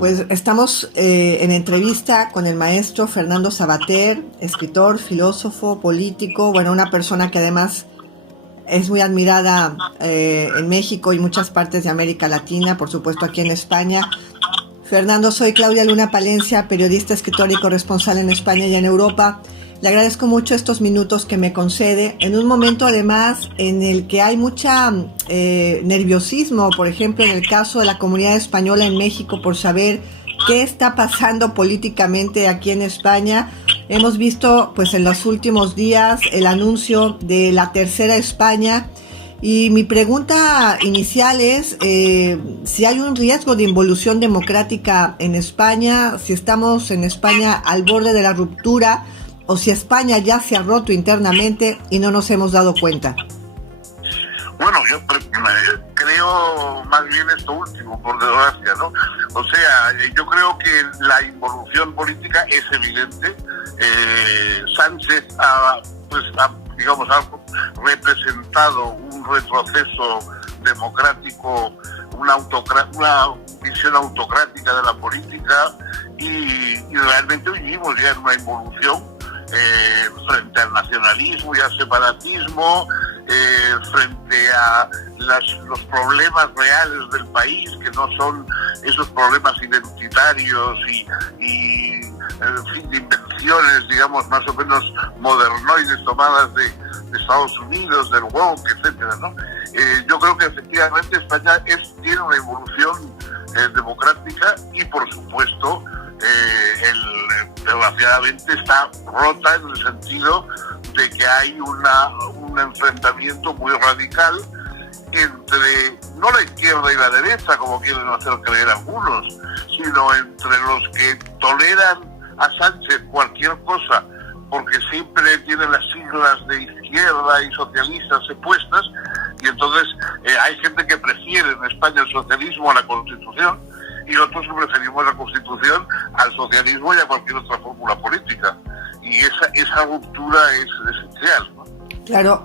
Pues estamos en entrevista con el maestro Fernando Savater, escritor, filósofo, político, bueno, una persona que además es muy admirada en México y muchas partes de América Latina, por supuesto aquí en España. Fernando, soy Claudia Luna Palencia, periodista, escritora y corresponsal en España y en Europa. Le agradezco mucho estos minutos que me concede, en un momento además en el que hay mucha nerviosismo, por ejemplo, en el caso de la comunidad española en México, por saber qué está pasando políticamente aquí en España. Hemos visto pues en los últimos días el anuncio de la Tercera España, y mi pregunta inicial es si hay un riesgo de involución democrática en España, si estamos en España al borde de la ruptura, o si España ya se ha roto internamente y no nos hemos dado cuenta. Bueno, yo creo más bien esto último, por desgracia, ¿no? O sea, yo creo que la involución política es evidente. Sánchez ha representado un retroceso democrático, una visión autocrática de la política, y realmente vivimos ya en una involución frente al nacionalismo y al separatismo, frente a los problemas reales del país, que no son esos problemas identitarios y en fin, de invenciones, digamos, más o menos modernoides tomadas de Estados Unidos, del woke, etcétera, ¿no? Yo creo que efectivamente España tiene una evolución democrática y, por supuesto, desgraciadamente está rota en el sentido de que hay un enfrentamiento muy radical entre, no la izquierda y la derecha, como quieren hacer creer algunos, sino entre los que toleran a Sánchez cualquier cosa porque siempre tiene las siglas de izquierda y socialistas puestas, y entonces hay gente que prefiere en España el socialismo a la Constitución, y otros que preferimos la Constitución al socialismo y a cualquier otra fórmula política. Y esa ruptura es esencial, ¿no? Claro,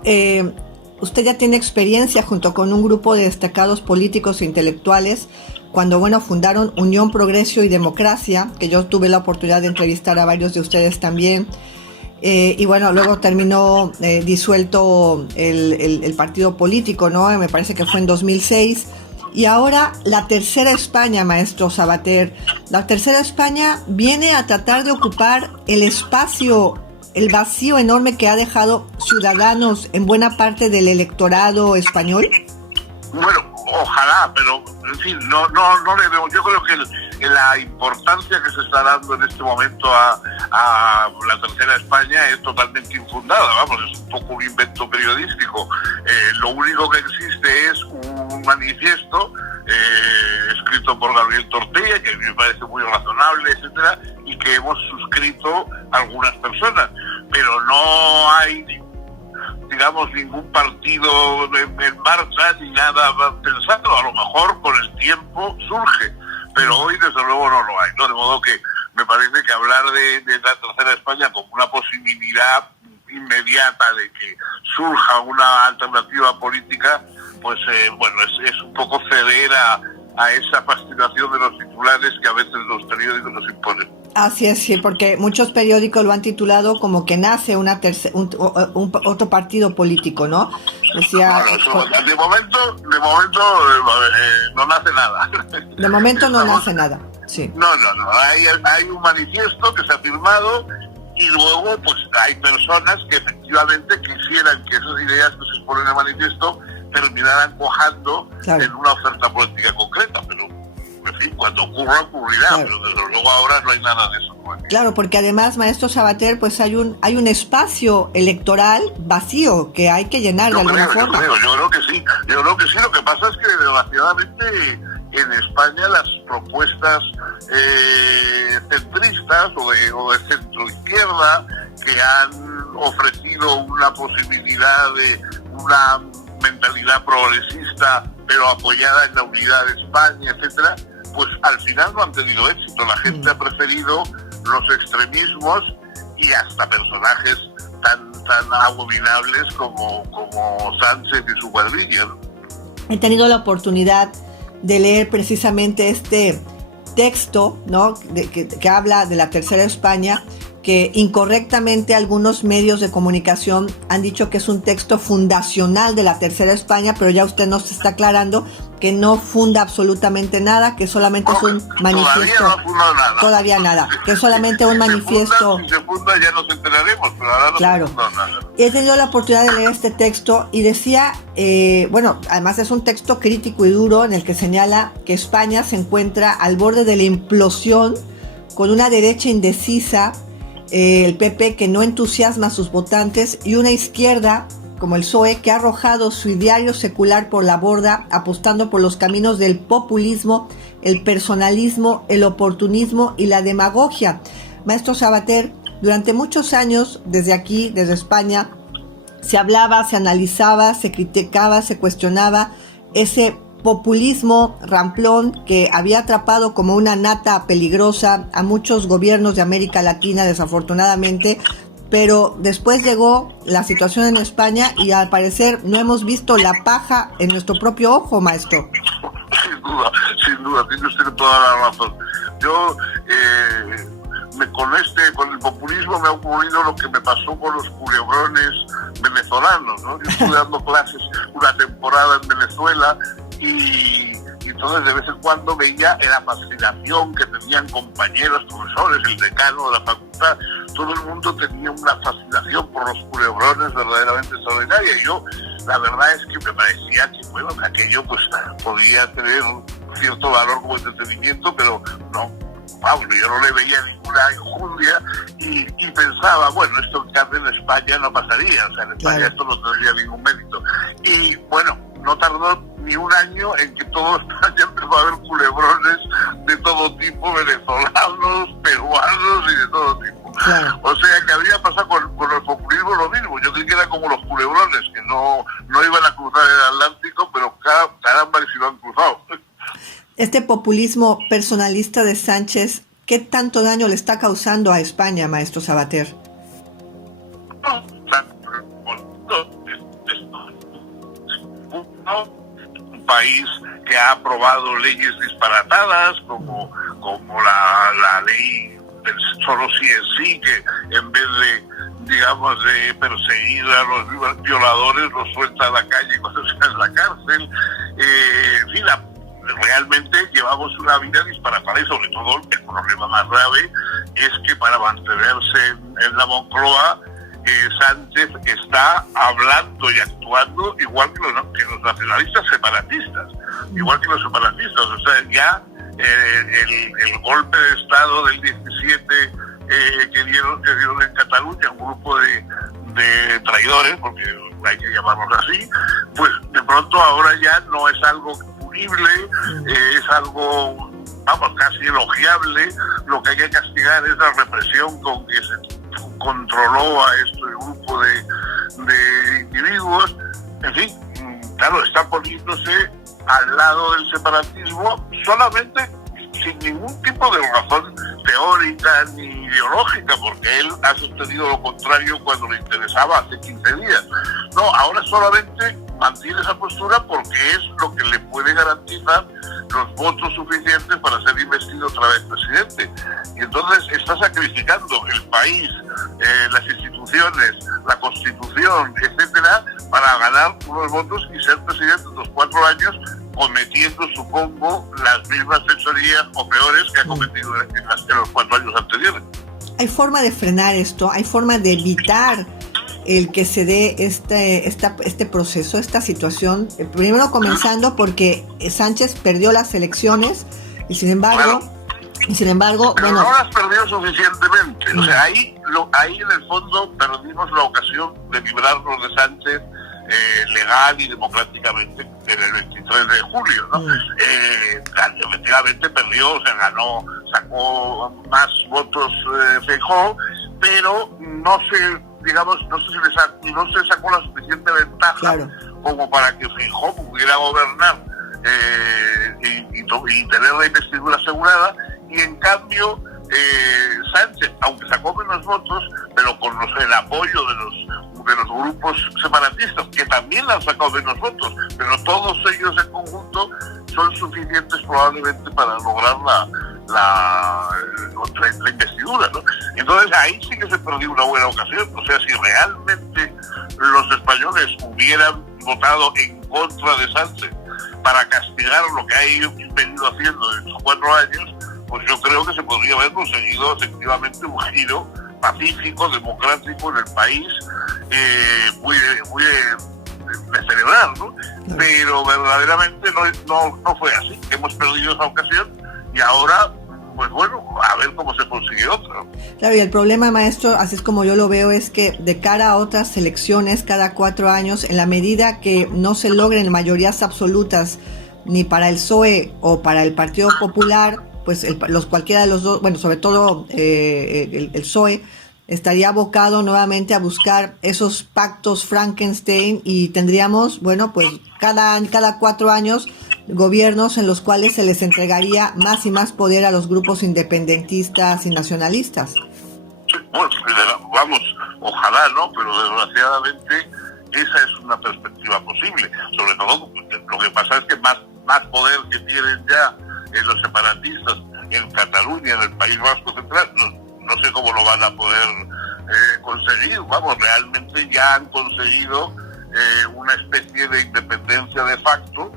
usted ya tiene experiencia junto con un grupo de destacados políticos e intelectuales cuando, fundaron Unión, Progreso y Democracia, que yo tuve la oportunidad de entrevistar a varios de ustedes también. Luego terminó disuelto el partido político, ¿no? Me parece que fue en 2006. Y ahora la Tercera España, maestro Savater. La Tercera España viene a tratar de ocupar el espacio, el vacío enorme que ha dejado Ciudadanos en buena parte del electorado español. Bueno, ojalá, pero en fin, no le veo. Yo creo que la importancia que se está dando en este momento a la Tercera España es totalmente infundada. Vamos, es un poco un invento periodístico. Lo único que existe es un manifiesto escrito por Gabriel Tortella, que me parece muy razonable, etcétera, y que hemos suscrito algunas personas, pero no hay, digamos, ningún partido en marcha ni nada pensado. A lo mejor con el tiempo surge, pero hoy desde luego no lo hay, ¿no? De modo que me parece que hablar de la Tercera España como una posibilidad inmediata de que surja una alternativa política, pues es un poco ceder a esa fascinación de los titulares que a veces los periódicos nos imponen. Así es, sí, porque muchos periódicos lo han titulado como que nace otro partido político, ¿no? De momento no nace nada. De momento no nace nada, sí. No. Hay un manifiesto que se ha firmado, y luego pues hay personas que efectivamente quisieran que esas ideas que se exponen en el manifiesto terminaran cuajando, claro, en una oferta política concreta, pero en fin, cuando ocurrirá, claro. Pero desde luego ahora no hay nada de eso, ¿no? Claro, porque además, maestro Savater, pues hay un espacio electoral vacío que hay que llenar de alguna forma. Yo creo que sí. Lo que pasa es que desgraciadamente en España las propuestas centristas o de centro izquierda, que han ofrecido una posibilidad de una mentalidad progresista pero apoyada en la unidad de España, etcétera, pues al final no han tenido éxito. La gente ha preferido los extremismos y hasta personajes tan abominables como Sánchez y su cuadrilla, ¿no? He tenido la oportunidad de leer precisamente texto, ¿no?, que habla de la Tercera España, que incorrectamente algunos medios de comunicación han dicho que es un texto fundacional de la Tercera España, pero ya usted nos está aclarando que no funda absolutamente nada, que solamente es un manifiesto. Todavía no ha fundado nada. Todavía nada, que es solamente un manifiesto. Si se funda ya nos enteraremos, pero ahora no claro. se fundó nada. He tenido la oportunidad de leer este texto y decía, bueno, además es un texto crítico y duro en el que señala que España se encuentra al borde de la implosión, con una derecha indecisa, el PP que no entusiasma a sus votantes, y una izquierda como el PSOE que ha arrojado su ideario secular por la borda, apostando por los caminos del populismo, el personalismo, el oportunismo y la demagogia. Maestro Savater, durante muchos años, desde aquí, desde España, se hablaba, se analizaba, se criticaba, se cuestionaba ese populismo ramplón que había atrapado como una nata peligrosa a muchos gobiernos de América Latina, desafortunadamente, pero después llegó la situación en España y al parecer no hemos visto la paja en nuestro propio ojo, maestro. Sin duda, tiene usted toda la razón. Yo, con el populismo me ha ocurrido lo que me pasó con los culebrones venezolanos, ¿no? Yo estuve dando clases una temporada en Venezuela y entonces de vez en cuando veía la fascinación que tenían compañeros, profesores, el decano de la facultad. Todo el mundo tenía una fascinación por los culebrones verdaderamente extraordinaria. Y yo, la verdad es que me parecía que, bueno, que aquello pues podía tener cierto valor como entretenimiento, pero no, Pablo, yo no le veía ninguna enjundia y pensaba, bueno, esto en cambio en España no pasaría, o sea, en España claro, esto no tendría ningún mérito. Y bueno, no tardó ni un año en que todo España empezó a ver culebrones de todo tipo, venezolanos, peruanos y de todo tipo. Claro. O sea que habría pasado con el populismo lo mismo. Yo creí que era como los culebrones, que no iban a cruzar el Atlántico, pero caramba, y si lo han cruzado. Este populismo personalista de Sánchez, ¿qué tanto daño le está causando a España, maestro Savater? Un país que ha aprobado leyes disparatadas como la ley del solo sí es sí, que en vez de, digamos, de perseguir a los violadores los suelta a la calle cuando están en la cárcel. En fin, realmente llevamos una vida disparatada y sobre todo el problema más grave es que para mantenerse en la Moncloa Sánchez está hablando y actuando igual que los nacionalistas separatistas, o sea, ya el golpe de Estado del 17 que dieron en Cataluña, un grupo de traidores, porque hay que llamarlos así, pues de pronto ahora ya no es algo punible, es algo, vamos, casi elogiable. Lo que hay que castigar es la represión con que se controló a este grupo de individuos. En fin, claro, está poniéndose al lado del separatismo solamente sin ningún tipo de razón teórica ni ideológica, porque él ha sostenido lo contrario cuando le interesaba hace 15 días. No, ahora solamente mantiene esa postura porque es lo que le puede garantizar los votos suficientes para ser investido otra vez presidente. Y entonces está sacrificando el país, las instituciones, la Constitución, etcétera, para ganar unos votos y ser presidente en los 4 años, cometiendo, supongo, las mismas fechorías o peores que ha cometido en los 4 años anteriores. ¿Hay forma de frenar esto? ¿Hay forma de evitar el que se dé este proceso, esta situación? Primero comenzando porque Sánchez perdió las elecciones y sin embargo, pero bueno, no las perdió suficientemente. O sea, ahí en el fondo perdimos la ocasión de librarnos de Sánchez legal y democráticamente en el 23 de julio, ¿no? Efectivamente perdió, o sea, sacó más votos Feijóo, pero no se sacó la suficiente ventaja, claro, como para que Feijóo pudiera gobernar y tener la investidura asegurada. Y en cambio Sánchez, aunque sacó menos votos, pero con el apoyo de los grupos separatistas, que también han sacado menos votos, pero todos ellos en conjunto son suficientes probablemente para lograr la investidura, ¿no? Entonces ahí sí que se perdió una buena ocasión. O sea, si realmente los españoles hubieran votado en contra de Sánchez para castigar lo que ha venido haciendo en estos 4 años, pues yo creo que se podría haber conseguido efectivamente un giro pacífico, democrático en el país, muy de celebrar, ¿no? Pero verdaderamente no fue así. Hemos perdido esa ocasión y ahora, pues bueno, a ver cómo se consigue otra. Claro, y el problema, maestro, así es como yo lo veo, es que de cara a otras elecciones cada 4 años, en la medida que no se logren mayorías absolutas ni para el PSOE o para el Partido Popular, pues cualquiera de los dos, bueno, sobre todo el PSOE, estaría abocado nuevamente a buscar esos pactos Frankenstein y tendríamos, bueno, pues cada 4 años gobiernos en los cuales se les entregaría más y más poder a los grupos independentistas y nacionalistas. Sí, bueno, vamos, ojalá, ¿no? Pero desgraciadamente esa es una perspectiva posible. Sobre todo, lo que pasa es que más poder que tienen ya los separatistas en Cataluña, en el País Vasco Central, no sé cómo lo van a poder conseguir. Vamos, realmente ya han conseguido una especie de independencia de facto,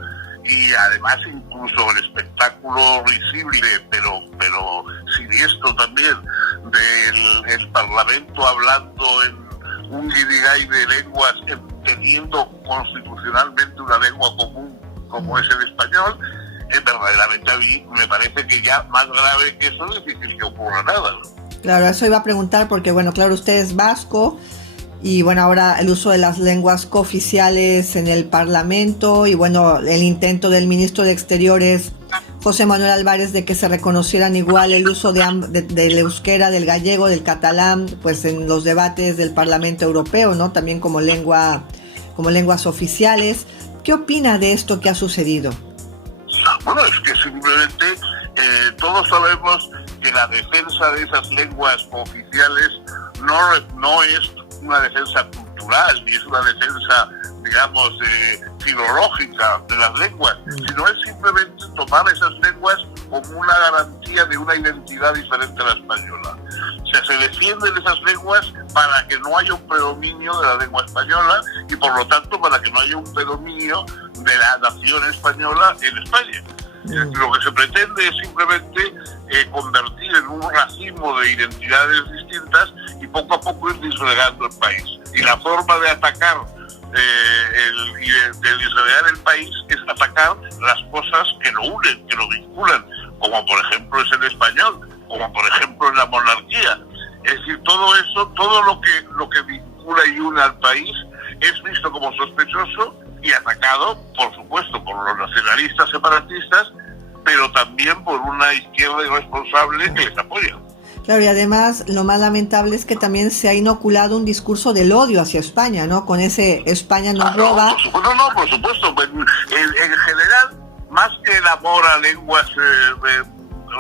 y además incluso el espectáculo risible, pero siniestro también, del Parlamento hablando en un guirigay de lenguas, teniendo constitucionalmente una lengua común como es el español, verdaderamente a mí me parece que ya más grave que eso es difícil que ocurra nada, ¿no? Claro, eso iba a preguntar porque, bueno, claro, usted es vasco y, bueno, ahora el uso de las lenguas cooficiales en el Parlamento y, bueno, el intento del ministro de Exteriores, José Manuel Álvarez, de que se reconocieran igual el uso del euskera, del gallego, del catalán, pues en los debates del Parlamento Europeo, ¿no? También como lenguas oficiales. ¿Qué opina de esto que ha sucedido? Bueno, es que simplemente todos sabemos que la defensa de esas lenguas oficiales no es una defensa cultural, ni es una defensa, digamos, filológica de las lenguas, sino es simplemente tomar esas lenguas como una garantía de una identidad diferente a la española. O sea, se defienden esas lenguas para que no haya un predominio de la lengua española y, por lo tanto, para que no haya un predominio de la nación española en España. Lo que se pretende es simplemente convertir en un racimo de identidades distintas y poco a poco ir disgregando el país. Y la forma de atacar de disgregar el país es atacar las cosas que lo unen, que lo vinculan, como por ejemplo es el español, como por ejemplo es la monarquía. Es decir, todo eso, todo lo que vincula y une al país es visto como sospechoso y atacado, por supuesto, por los nacionalistas separatistas, pero también por una izquierda irresponsable que les apoya. Claro, y además lo más lamentable es que también se ha inoculado un discurso del odio hacia España, ¿no? Con ese España nos roba. Por supuesto. En general, más que el amor a lenguas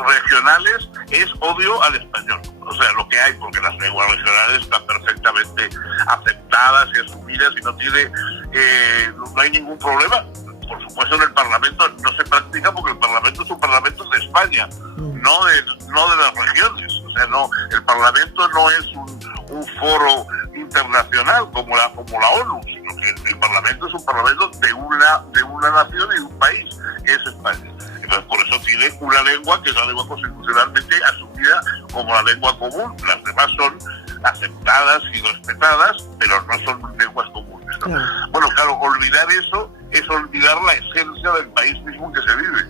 regionales, es odio al español. O sea, lo que hay, porque las lenguas regionales están perfectamente aceptadas y asumidas y no hay ningún problema. Por supuesto, en el Parlamento no se practica porque el Parlamento es un Parlamento de España, no de las regiones. O sea, el Parlamento no es un foro internacional como la ONU, sino que el Parlamento es un Parlamento de una nación y de un país, que es España. Entonces, por eso tiene una lengua que es la lengua constitucionalmente asumida como la lengua común. Las demás son aceptadas y respetadas, pero no son lenguas comunes, ¿no? Bueno, claro, olvidar eso es olvidar la esencia del país mismo en que se vive.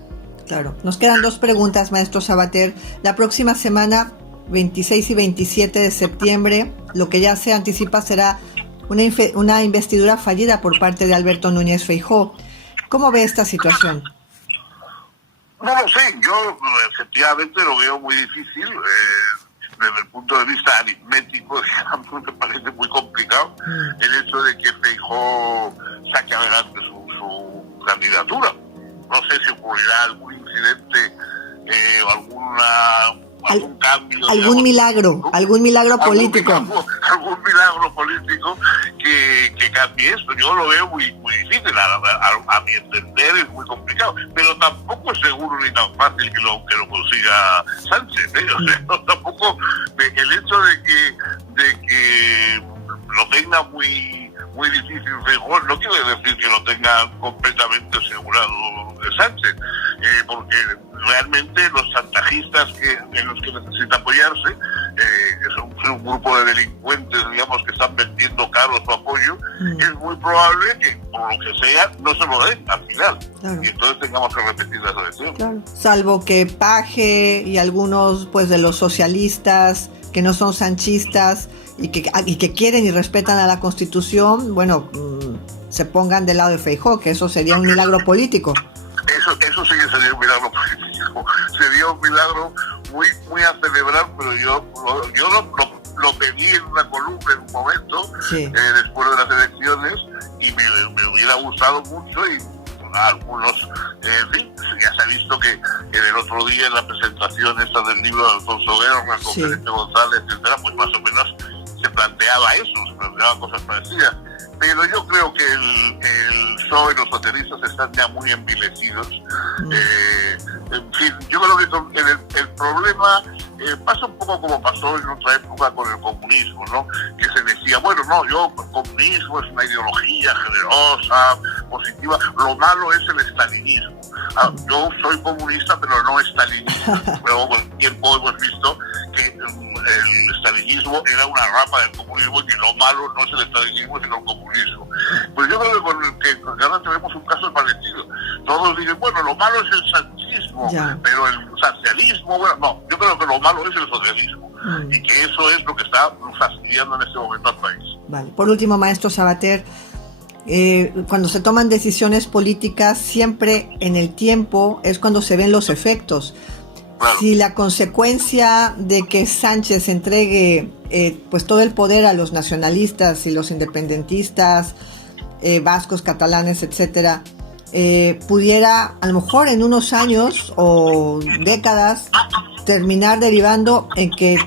Claro. Nos quedan 2 preguntas, maestro Sabater. La próxima semana, 26 y 27 de septiembre, lo que ya se anticipa será una investidura fallida por parte de Alberto Núñez Feijóo. ¿Cómo ve esta situación? No lo sé, yo efectivamente lo veo muy difícil. Desde el punto de vista aritmético, digamos, me parece muy complicado el hecho de que Feijóo saque adelante su candidatura. No sé si ocurrirá algún incidente o algún cambio. Algún milagro político. Algún milagro político que cambie esto. Yo lo veo muy difícil, a mi entender es muy complicado, pero tampoco es seguro ni tan fácil que lo consiga Sánchez, ¿eh? O sea, tampoco el hecho de que lo tenga muy difícil Feijóo no quiere decir que lo tenga completamente asegurado Sánchez, porque realmente los chantajistas en los que necesita apoyarse es un grupo de delincuentes, digamos, que están vendiendo caro su apoyo. Es muy probable que, por lo que sea, no se lo den al final. Claro. Y entonces tengamos que repetir las elecciones. Claro. Salvo que Paje y algunos pues de los socialistas que no son sanchistas y que quieren y respetan a la Constitución, bueno, se pongan del lado de Feijóo, que eso sería un milagro político. Eso sí que sería un milagro político. Sería un milagro muy a celebrar, pero yo lo pedí en una columna en un momento, sí, después de las elecciones, y me hubiera gustado mucho, y algunos, sí, ya se ha visto que en el otro día en la presentación esta del libro de Alfonso Guerra, con Felipe González, etcétera, pues más o menos se planteaba eso, se planteaban cosas parecidas. Pero yo creo que el PSOE y los socialistas están ya muy envilecidos. En fin, yo creo que el problema pasa un poco como pasó en otra época con el comunismo, ¿no? Que se decía, bueno, no, el comunismo es una ideología generosa, positiva, lo malo es el estalinismo. Yo soy comunista, pero no estalinista. Luego con el tiempo hemos visto que el estalinismo era una rama del comunismo y que lo malo no es el estalinismo, sino el comunismo. Pues yo creo que ahora tenemos un caso parecido. Todos dicen, bueno, lo malo es el sanchismo, pero el socialismo, bueno, no, yo creo que lo malo es el socialismo. Y que eso es lo que está fastidiando en este momento al país. Vale. Por último, maestro Savater, cuando se toman decisiones políticas, siempre en el tiempo es cuando se ven los efectos. Claro. Si la consecuencia de que Sánchez entregue pues todo el poder a los nacionalistas y los independentistas, vascos, catalanes, etcétera, pudiera a lo mejor en unos años o décadas terminar derivando en que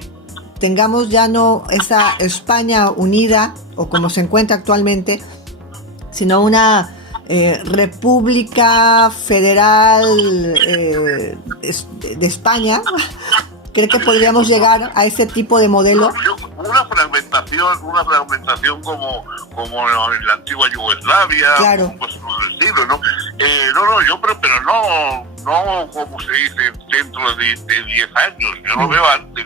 tengamos ya no esa España unida o como se encuentra actualmente, sino una República Federal de España. ¿Cree que podríamos llegar a ese tipo de modelo? Una fragmentación como en la antigua Yugoslavia, claro, pues por el estilo, ¿no? Pero no como se dice dentro de 10 años, yo lo veo antes.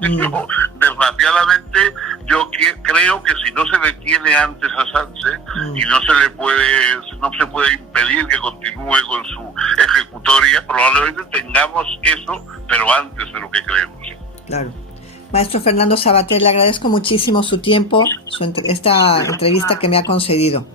Yo, desgraciadamente, creo que si no se detiene antes a Sánchez y no se puede impedir que continúe con su ejecutoria, probablemente tengamos eso, pero antes de lo que creemos. Claro. Maestro Fernando Savater, le agradezco muchísimo su tiempo, esta entrevista que me ha concedido.